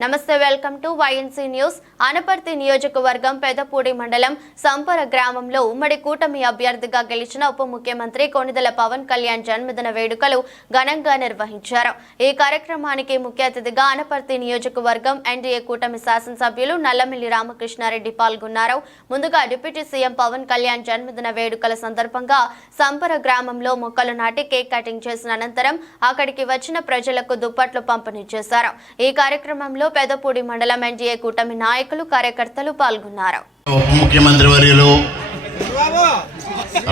నమస్తే welcome to YNC news Anaparthi నియోజకవర్గం పెదపూడి మండలం సంపర గ్రామంలో ఉమ్మడి కూటమి అభ్యర్థిగా గెలిచిన ఉప ముఖ్యమంత్రి కొనిదెల పవన్ కళ్యాణ్ జన్మదిన వేడుకలు ఘనంగా నిర్వహించారు. ఈ కార్యక్రమానికి ముఖ్య అతిథిగా అనపర్తి నియోజకవర్గం ఎన్డీఏ కూటమి శాసనసభ్యులు నల్లమిల్లి రామకృష్ణారెడ్డి పాల్గొన్నారు. ముందుగా డిప్యూటీ సీఎం పవన్ కళ్యాణ్ జన్మదిన వేడుకల సందర్భంగా సంపర గ్రామంలో మొక్కలు నాటి కేక్ కటింగ్ చేసిన అనంతరం అక్కడికి వచ్చిన ప్రజలకు దుప్పట్లు పంపిణీ చేశారు. ఈ కార్యక్రమంలో పెదపూడి మండలం ఎన్డీఏ కూటమి నాయకులు కార్యకర్తలు పాల్గొన్నారు. ఉప ముఖ్యమంత్రి వర్యులు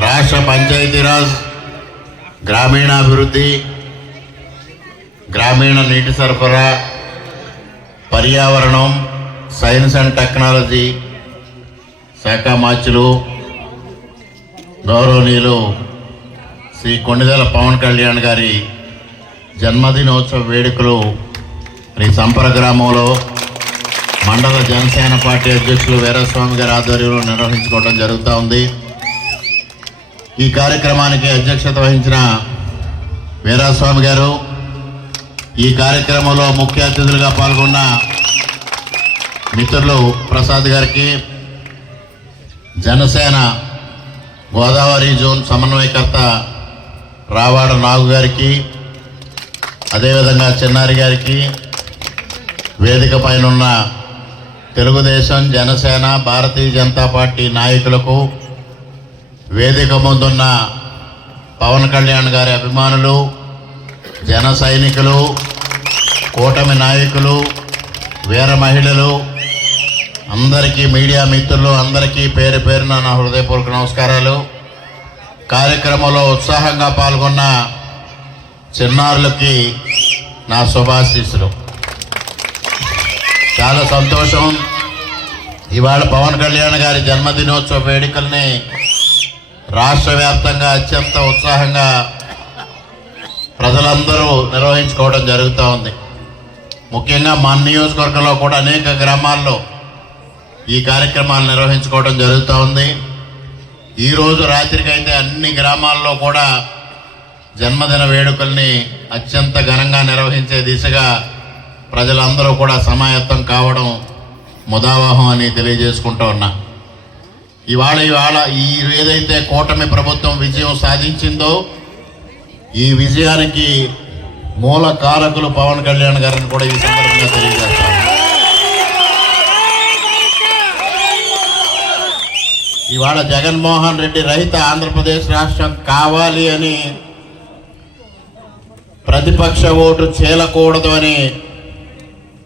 రాష్ట్ర పంచాయతీరాజ్ గ్రామీణాభివృద్ధి గ్రామీణ నీటి సరఫరా పర్యావరణం సైన్స్ అండ్ టెక్నాలజీ శాఖ మార్చులు గౌరవనీయులు శ్రీ కొండిదెల పవన్ కళ్యాణ్ గారి జన్మదినోత్సవ వేడుకలు ఈ సంపర గ్రామంలో మండల జనసేన పార్టీ అధ్యక్షులు వీరస్వామి గారి ఆధ్వర్యంలో నిర్వహించుకోవడం జరుగుతూ ఉంది. ఈ కార్యక్రమానికి అధ్యక్షత వహించిన వీరాస్వామి గారు ఈ కార్యక్రమంలో ముఖ్య అతిథులుగా పాల్గొన్న మిత్రులు ప్రసాద్ గారికి జనసేన గోదావరి జోన్ సమన్వయకర్త రావాడ నాగు గారికి అదేవిధంగా చిన్నారి గారికి వేదిక పైన ఉన్న తెలుగుదేశం జనసేన భారతీయ జనతా పార్టీ నాయకులకు వేదిక ముందున్న పవన్ కళ్యాణ్ గారి అభిమానులు జన సైనికులు కూటమి నాయకులు వీర మహిళలు అందరికీ మీడియా మిత్రులు అందరికీ పేరు పేరున నా హృదయపూర్వక నమస్కారాలు. కార్యక్రమంలో ఉత్సాహంగా పాల్గొన్న చిన్నారులకి నా శుభాశీస్సులు. చాలా సంతోషం. ఇవాళ పవన్ కళ్యాణ్ గారి జన్మదినోత్సవ వేడుకల్ని రాష్ట్ర వ్యాప్తంగా అత్యంత ఉత్సాహంగా ప్రజలందరూ నిర్వహించుకోవడం జరుగుతూ ఉంది. ముఖ్యంగా మన నియోజకవర్గంలో కూడా అనేక గ్రామాల్లో ఈ కార్యక్రమాలు నిర్వహించుకోవడం జరుగుతూ ఉంది. ఈరోజు రాత్రికైతే అన్ని గ్రామాల్లో కూడా జన్మదిన వేడుకల్ని అత్యంత ఘనంగా నిర్వహించే దిశగా ప్రజలందరూ కూడా సమాయత్తం కావడం ముదావాహం అని తెలియజేసుకుంటూ ఉన్నా. ఇవాళ ఇవాళ ఈ ఏదైతే కూటమి ప్రభుత్వం విజయం సాధించిందో ఈ విజయానికి మూల కారకులు పవన్ కళ్యాణ్ గారిని కూడా ఈ సందర్భంగా తెలియజేస్తాను ఇవాళ జగన్మోహన్ రెడ్డి రహిత ఆంధ్రప్రదేశ్ రాష్ట్రం కావాలి అని ప్రతిపక్ష ఓటు చేయకూడదు అని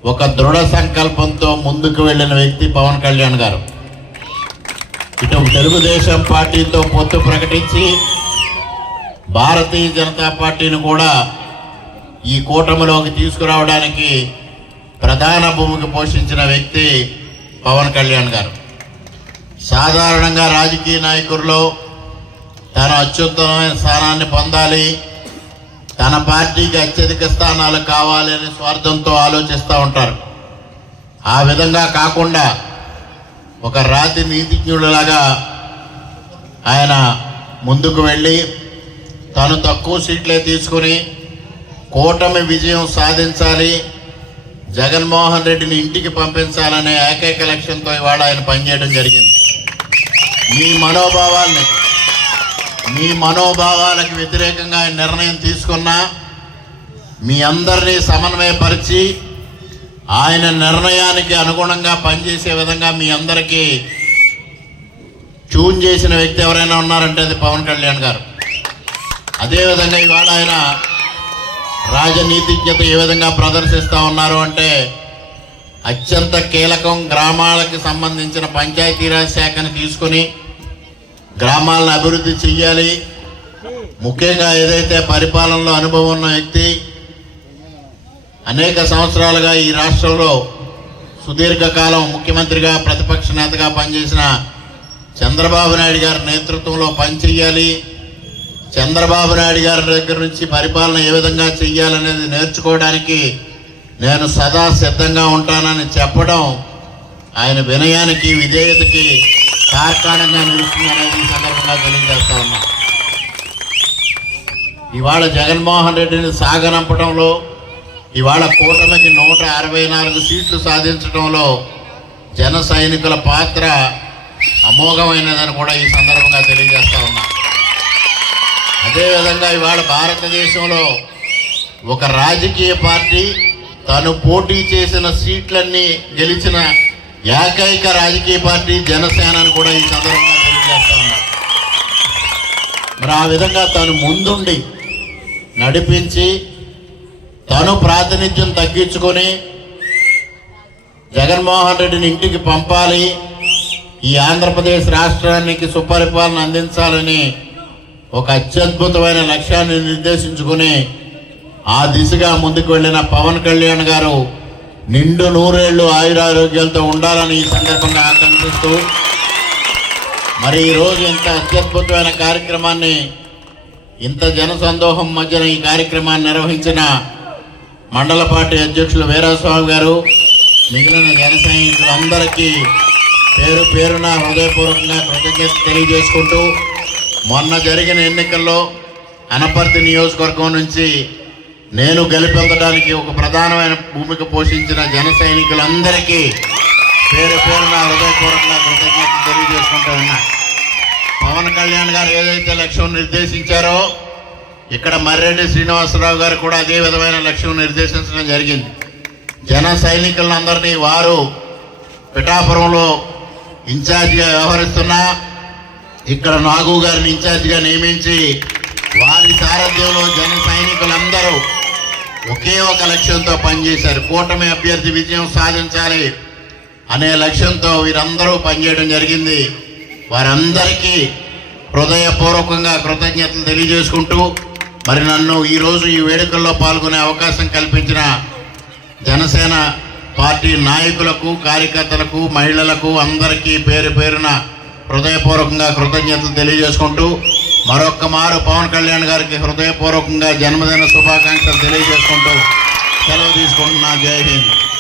ఒక దృఢ సంకల్పంతో ముందుకు వెళ్ళిన వ్యక్తి పవన్ కళ్యాణ్ గారు. ఇటు తెలుగుదేశం పార్టీతో పొత్తు ప్రకటించి భారతీయ జనతా పార్టీని కూడా ఈ కూటమిలోకి తీసుకురావడానికి ప్రధాన భూమికి పోషించిన వ్యక్తి పవన్ కళ్యాణ్ గారు. సాధారణంగా రాజకీయ నాయకుల్లో తన అత్యుత్తమమైన స్థానాన్ని పొందాలి తన పార్టీకి అత్యధిక స్థానాలు కావాలి అనే స్వార్థంతో ఆలోచిస్తూ ఉంటారు. ఆ విధంగా కాకుండా ఒక రాతి నీతిజ్ఞుడిలాగా ఆయన ముందుకు వెళ్ళి తను తక్కువ సీట్లే తీసుకుని కూటమి విజయం సాధించాలి జగన్మోహన్ రెడ్డిని ఇంటికి పంపించాలనే ఏకైక లక్ష్యంతో ఇవాళ ఆయన పనిచేయడం జరిగింది. మీ మనోభావాల్ని మీ మనోభావాలకు వ్యతిరేకంగా నిర్ణయం తీసుకున్నా మీ అందరినీ సమన్వయపరిచి ఆయన నిర్ణయానికి అనుగుణంగా పనిచేసే విధంగా మీ అందరికీ ట్యూన్ చేసిన వ్యక్తి ఎవరైనా ఉన్నారంటే అది పవన్ కళ్యాణ్ గారు. అదేవిధంగా ఇవాళ ఆయన రాజనీతిజ్ఞత ఏ విధంగా ప్రదర్శిస్తూ ఉన్నారు అంటే అత్యంత కీలకం గ్రామాలకు సంబంధించిన పంచాయతీరాజ్ శాఖను తీసుకుని గ్రామాలను అభివృద్ధి చెయ్యాలి. ముఖ్యంగా ఏదైతే పరిపాలనలో అనుభవం ఉన్న వ్యక్తి అనేక సంవత్సరాలుగా ఈ రాష్ట్రంలో సుదీర్ఘకాలం ముఖ్యమంత్రిగా ప్రతిపక్ష నేతగా పనిచేసిన చంద్రబాబు నాయుడు గారి నేతృత్వంలో పనిచేయాలి చంద్రబాబు నాయుడు గారి దగ్గర నుంచి పరిపాలన ఏ విధంగా చెయ్యాలనేది నేర్చుకోవడానికి నేను సదా సిద్ధంగా ఉంటానని చెప్పడం ఆయన వినయానికి విధేయతకి తార్కాణంగా నిలుస్తుందనేది ఈ సందర్భంగా తెలియజేస్తా ఉన్నా. ఇవాళ జగన్మోహన్ రెడ్డిని సాగనంపడంలో ఇవాళ కూటమికి నూట అరవై నాలుగు సీట్లు సాధించడంలో జన సైనికుల పాత్ర అమోఘమైనదని కూడా ఈ సందర్భంగా తెలియజేస్తా ఉన్నా. అదేవిధంగా ఇవాళ భారతదేశంలో ఒక రాజకీయ పార్టీ తను పోటీ చేసిన సీట్లన్నీ గెలిచిన ఏకైక రాజకీయ పార్టీ జనసేన అని కూడా ఈ సందర్భంగా తెలియజేస్తా ఉన్నారు మరి ఆ విధంగా తను ముందుండి నడిపించి తను ప్రాతినిధ్యం తగ్గించుకొని జగన్మోహన్ రెడ్డిని ఇంటికి పంపాలి ఈ ఆంధ్రప్రదేశ్ రాష్ట్రానికి సుపరిపాలన అందించాలని ఒక అత్యద్భుతమైన లక్ష్యాన్ని నిర్దేశించుకుని ఆ దిశగా ముందుకు వెళ్ళిన పవన్ కళ్యాణ్ గారు నిండు నూరేళ్ళు ఆయురారోగ్యాలతో ఉండాలని ఈ సందర్భంగా ఆకాంక్షిస్తూ మరి ఈరోజు ఇంత అత్యద్భుతమైన కార్యక్రమాన్ని ఇంత జనసందోహం మధ్యన ఈ కార్యక్రమాన్ని నిర్వహించిన మండల పార్టీ అధ్యక్షులు వీరాస్వామి గారు మిగిలిన జన సైనికులందరికీ పేరు పేరున హృదయపూర్వకంగా కృతజ్ఞత తెలియజేసుకుంటూ మొన్న జరిగిన ఎన్నికల్లో అనపర్తి నియోజకవర్గం నుంచి నేను గెలుపొందడానికి ఒక ప్రధానమైన భూమిక పోషించిన జన సైనికులందరికీ పేరు పేరున హృదయపూర్వకంగా కృతజ్ఞత తెలియజేసుకుంటూ ఉన్నా. పవన్ కళ్యాణ్ గారు ఏదైతే లక్ష్యం నిర్దేశించారో ఇక్కడ మర్రెడ్డి శ్రీనివాసరావు గారు కూడా అదే విధమైన లక్ష్యం నిర్దేశించడం జరిగింది. జన సైనికులందరినీ వారు పిఠాపురంలో ఇన్ఛార్జిగా వ్యవహరిస్తున్నా ఇక్కడ నాగు గారిని ఇన్ఛార్జిగా నియమించి వారి సారథ్యంలో జన సైనికులందరూ ఒకే ఒక లక్ష్యంతో పనిచేశారు. కూటమి అభ్యర్థి విజయం సాధించాలి. అనే లక్ష్యంతో వీరందరూ పనిచేయడం జరిగింది. వారందరికీ హృదయపూర్వకంగా కృతజ్ఞతలు తెలియజేసుకుంటూ మరి నన్ను ఈరోజు ఈ వేడుకల్లో పాల్గొనే అవకాశం కల్పించిన జనసేన పార్టీ నాయకులకు కార్యకర్తలకు మహిళలకు అందరికీ పేరు పేరున హృదయపూర్వకంగా కృతజ్ఞతలు తెలియజేసుకుంటూ మరొక్క మారు పవన్ కళ్యాణ్ గారికి హృదయపూర్వకంగా జన్మదిన శుభాకాంక్షలు తెలియజేసుకుంటూ సెలవు తీసుకుంటున్నా. జై హింద్.